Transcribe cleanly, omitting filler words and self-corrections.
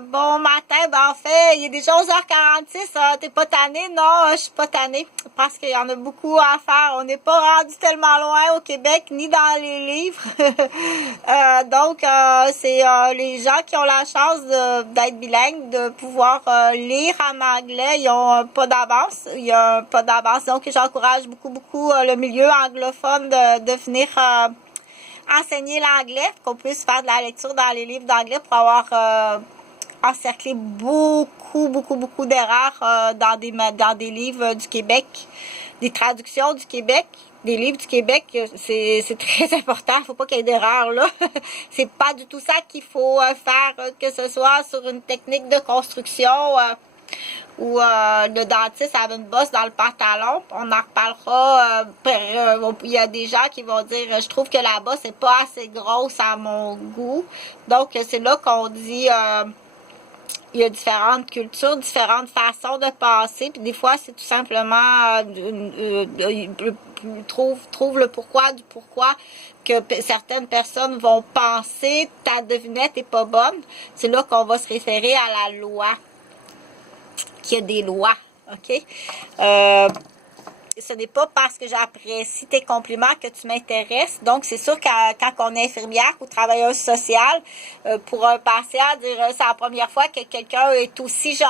Bon matin, ben en fait, il est déjà 11h46, t'es pas tanné? Non, je suis pas tannée, parce qu'il y en a beaucoup à faire. On n'est pas rendu tellement loin au Québec, ni dans les livres. Donc, c'est les gens qui ont la chance d'être bilingues, de pouvoir lire en anglais, ils ont pas d'avance. Il y a pas d'avance, donc j'encourage beaucoup le milieu anglophone de venir enseigner l'anglais, qu'on puisse faire de la lecture dans les livres d'anglais pour avoir encerclé beaucoup d'erreurs dans des livres du Québec, des traductions du Québec, des livres du Québec. C'est très important, faut pas qu'il y ait d'erreurs là. C'est pas du tout ça qu'il faut faire, que ce soit sur une technique de construction ou le dentiste avait une bosse dans le pantalon. On en reparlera. Il y a des gens qui vont dire je trouve que la bosse n'est pas assez grosse à mon goût. Donc c'est là qu'on dit il y a différentes cultures, différentes façons de penser, puis des fois c'est tout simplement trouve le pourquoi du pourquoi que certaines personnes vont penser ta devinette est pas bonne. C'est là qu'on va se référer à la loi, qu'il y a des lois, ok? Ce n'est pas parce que j'apprécie tes compliments que tu m'intéresses. Donc, c'est sûr que quand on est infirmière ou travailleuse sociale, pour un patient, dire c'est la première fois que quelqu'un est aussi gentil